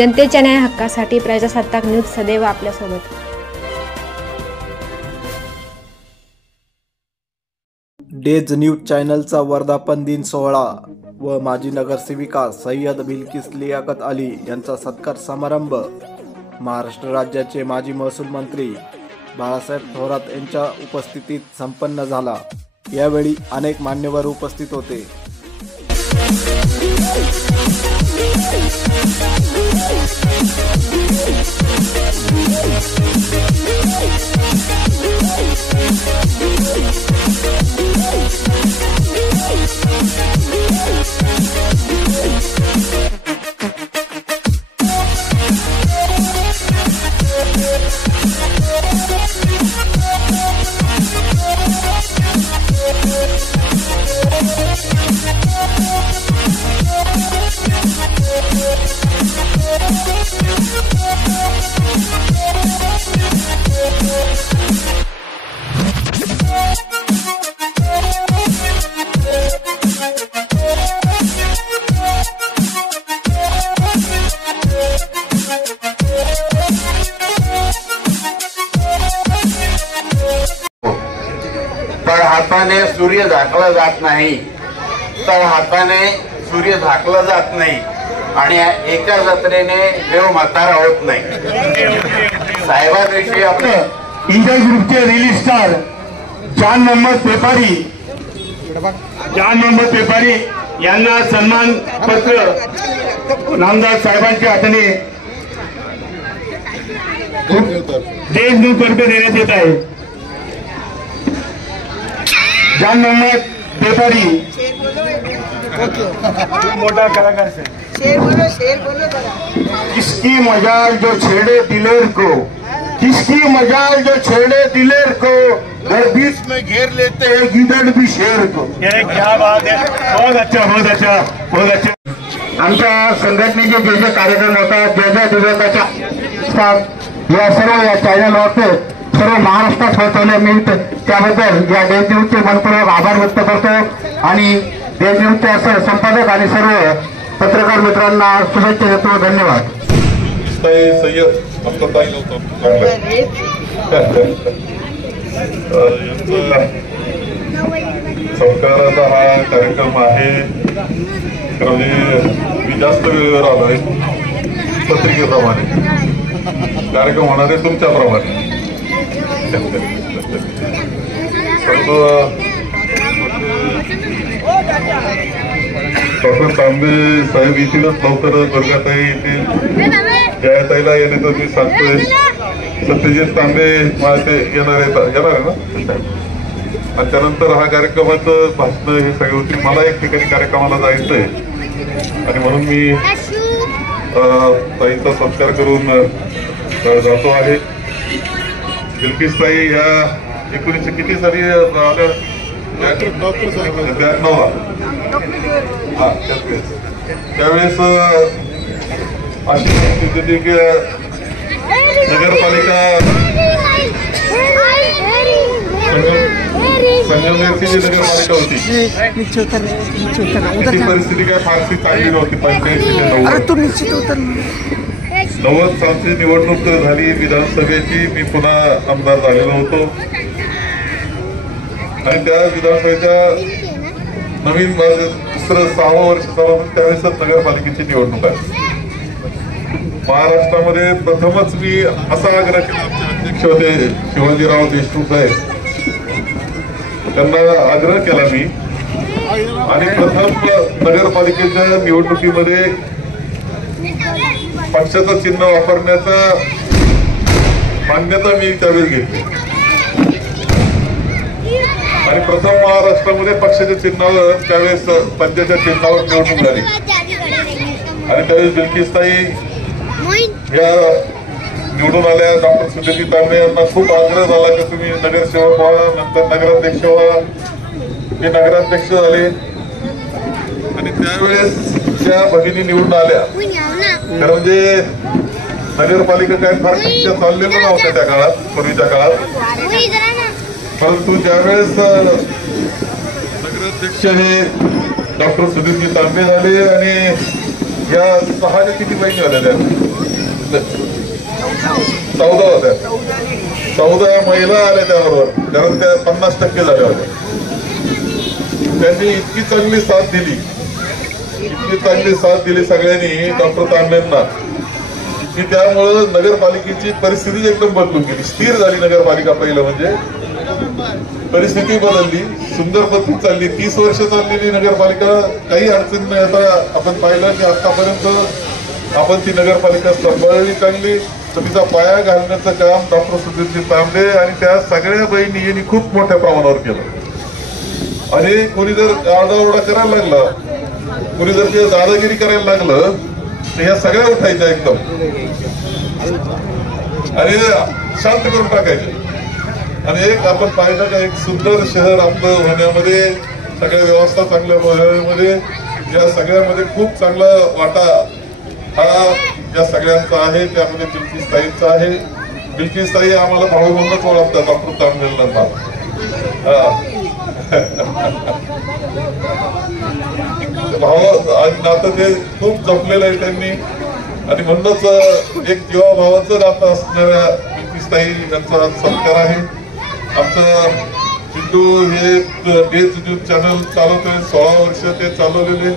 जनतेच्या न्याय हक्कासाठी प्रजासत्ताक न्यूज सदैव आपल्यासोबत। डेज न्यूज चॅनलचा वर्धापन दिन सोहळा व माजी नगरसेविका सय्यद बिल्किस लियाकत अली यांचा सत्कार समारंभ महाराष्ट्र राज्याचे माजी महसूल मंत्री बाळासाहेब थोरात यांच्या उपस्थितीत संपन्न झाला। यावेळी अनेक मान्यवर उपस्थित होते। तळ हाताने सूर्य झाकला जात नाही, तळ हाताने सूर्य झाकला जात नाही आणि एका जत्रेने देव म्हातारा होत नाही। साहेबांविषयी आपले इंडिया ग्रुपचे रिलीज स्टार जान मोहम्मद पेपारी यांना सन्मान पत्र नामदार साहेबांच्या हाताने देश न्यूज तर्फे देण्यात येत आहे। जान मोहम्मद पेपारी मोटा कलाकार से शेर बोलो किसकी मजाल जो छेड़े दिलेर को, किसकी मजाल जो छेड़े दिलेर को, बीच में घेर लेते हैं गिदड़ भी शेर को। क्या बात है, बहुत अच्छा बहुत अच्छा बहुत अच्छा। आमच्या संघटनेचे जे जे कार्यक्रम होतात, जे जे विभागाच्या स्टाफ या सर्व या चॅनलवरती सर्व महाराष्ट्रात होत मी त्याबद्दल या डेज न्यूजचे मनपूर्वक आभार व्यक्त करतो आणि डेज न्यूजचे संपादक आणि सर्व पत्रकार मित्रांना शुभेच्छा देतो। धन्यवाद। सत्काराचा हा कार्यक्रम आहे। मी जास्त वेळेवर आलोय, पत्रिकेप्रमाणे कार्यक्रम होणार आहे तुमच्याप्रमाणे। डॉक्टर तांबे साहेब येतीलच लवकरच, दुर्गाताई येतील, जयाताईला येण्याचं मी सांगतोय। सत्यजित तांबे माझे येणार आहे ना, आणि त्यानंतर हा कार्यक्रमाचं भाषण हे सगळे होतील। मला एक ठिकाणी कार्यक्रमाला जायचंय आणि म्हणून मी ताईंचा सत्कार करून जातो आहे। बिल्किस ताई या 1900 किती साली आल्या? 92 हा त्यावेळेस अशी स्थिती होती की नगरपालिका संगमनेरची जी नगरपालिका होती ती परिस्थिती काय फारशी चांगली नव्हती। 85 ते 90 सालची निवडणूक झाली विधानसभेची, मी पुन्हा आमदार झालेलो होतो आणि त्या विधानसभेच्या नवीन दुसरं 6वं वर्ष चालू होतं, त्यावेळेसच नगरपालिकेची निवडणूक आहे। महाराष्ट्रामध्ये प्रथमच मी असा आग्रह केला, आमचे अध्यक्ष होते शिवाजीराव देशमुख साहेब, त्यांना आग्रह केला मी आणि प्रथम नगरपालिकेच्या निवडणुकीमध्ये पक्षाचं चिन्ह वापरण्याचा मान्यता मी त्यावेळेस घेतली आणि प्रथम महाराष्ट्रामध्ये पक्षाच्या चिन्हावर त्यावेळेस पंचाच्या चिन्हावर निवडणूक झाली आणि त्यावेळेस बिल्किसताई या निवडून आल्या। डॉक्टर सुधीर तांबे यांना खूप आग्रह झाला की तुम्ही नगरसेवक व्हा, नंतर नगराध्यक्ष व्हा। हे नगराध्यक्ष झाले आणि त्यावेळेस त्या भगिनी निवडून आल्या। खरं म्हणजे नगरपालिका काय फार कक्षा चाललेलं नव्हत्या त्या काळात, पूर्वीच्या काळात, परंतु ज्यावेळेस नगराध्यक्ष हे डॉक्टर सुधीरजी तांबे झाले आणि या 6 किती महिने झालेल्या 14 होत्या. 14 महिला आल्या त्याबरोबर, कारण त्या 50% झाल्या होत्या. त्यांनी इतकी चांगली साथ दिली सगळ्यांनी डॉक्टर तांबेंना, की त्यामुळं नगरपालिकेची परिस्थिती एकदम बदलून गेली. स्थिर झाली नगरपालिका. पहिलं म्हणजे परिस्थिती बदलली, सुंदर पद्धत चालली. 30 वर्ष चाललेली नगरपालिका काही अडचण नाही. आता आपण पाहिलं की आतापर्यंत आपण ती नगरपालिका सांभाळली चांगली. तर तिचा पाया घालण्याचं काम डॉक्टर सुधीरजी तांबे आणि त्या सगळ्या बहिणी यांनी खूप मोठ्या प्रमाणावर केलं. आणि कोणी जर आरडाओरडा करायला लागला, कोणी जर ते दादागिरी करायला लागलं, तर ह्या सगळ्या उठायच्या एकदम आणि शांत करून टाकायचे. आणि एक आपण पाहिलं का, एक सुंदर शहर आपलं होण्यामध्ये, सगळ्या व्यवस्था चांगल्या होण्यामध्ये, या सगळ्यामध्ये खूप चांगला वाटा हा या सगळ्यांचा आहे. त्यामध्ये बिल्किसताईंचा आहे. बिल्किसताई आम्हाला भाऊ म्हणूनच ओळखतात डॉक्टर तांबेंना. भाव आणि नातं ते खूप जपलेलं आहे त्यांनी. आणि म्हणूनच एक जीवाभावाचं नातं असणाऱ्या बिल्किसताई यांचा सत्कार आहे. आमचं चिंटू हे डेज न्यूज चॅनल चालवतोय. 16 वर्ष ते चालवलेले.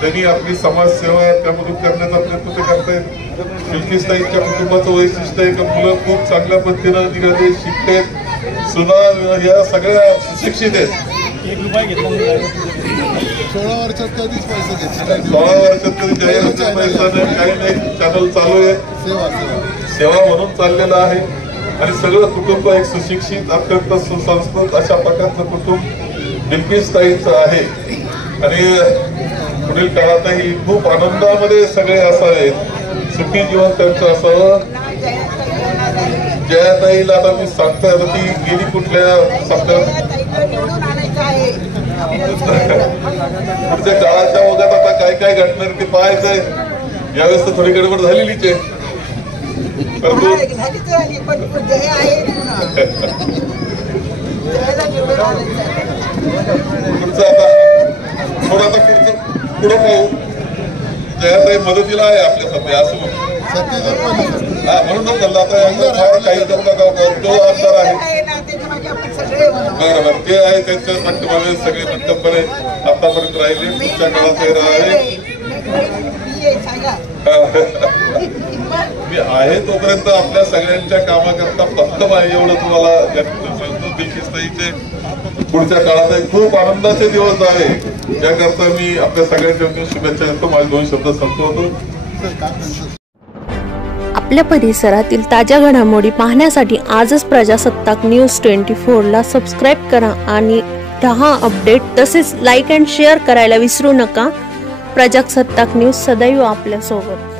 त्यांनी आपली समाजसेवा त्यामधून करण्याचा प्रयत्न ते करतायत. बिल्किसताईंच्या कुटुंबाचं वैशिष्ट्य आहे की मुलं खूप चांगल्या पद्धतीनं निघाले, शिकतात. सुना या सगळ्या सुशिक्षित आहेत. 16 वर्षात कधीच पैसे घेतले. 16 वर्षात कधी जाहीर पैसा नाही, काही नाही. चॅनल चालू आहे, सेवा म्हणून चाललेलं आहे. आणि सगळं कुटुंब एक सुशिक्षित, अत्यंत सुसंस्कृत अशा प्रकारचं कुटुंब बिल्किसताईंचं आहे. आणि पुढील काळातही खूप आनंदामध्ये सगळे असावेत, सुखी जीवन त्यांचं असावं. जयाताईला आता मी सांगतोय, आता ती गेली कुठल्या सप्ताहात, पुढच्या काळाच्या ओघात आता काय काय घडणार ते पाहायचंय. यावेळेस तर थोडी गडबड झालेलीच आहे. पुढचं आता थोडं आता पुढं पाहू. जयाताई मदतीला आहे आपल्या सध्या, असं म्हणूनच झालं. आता काही करू नका, तो आमदार आहे बरोबर, ते आहे त्यांच्या पाठीमागे सगळे मंतव्य आतापर्यंत राहिले. पुढच्या काळात आहे मी आहे तोपर्यंत आपल्या सगळ्यांच्या कामाकरता फक्त आहे एवढं तुम्हाला बिल्किसताईचे पुढच्या काळात खूप आनंदाचे दिवस आहे. याकरता मी आपल्या सगळ्यांच्या शुभेच्छा देतो. माझे 2 शब्द संपवतो. आपल्या परिसरातील ताज्या घडामोडी पाहण्यासाठी आजच प्रजासत्ताक न्यूज 24ला सबस्क्राईब करा आणि रहा अपडेट. तसेच लाईक अँड शेअर करायला विसरू नका. प्रजासत्ताक न्यूज सदैव आपल्या सोबत.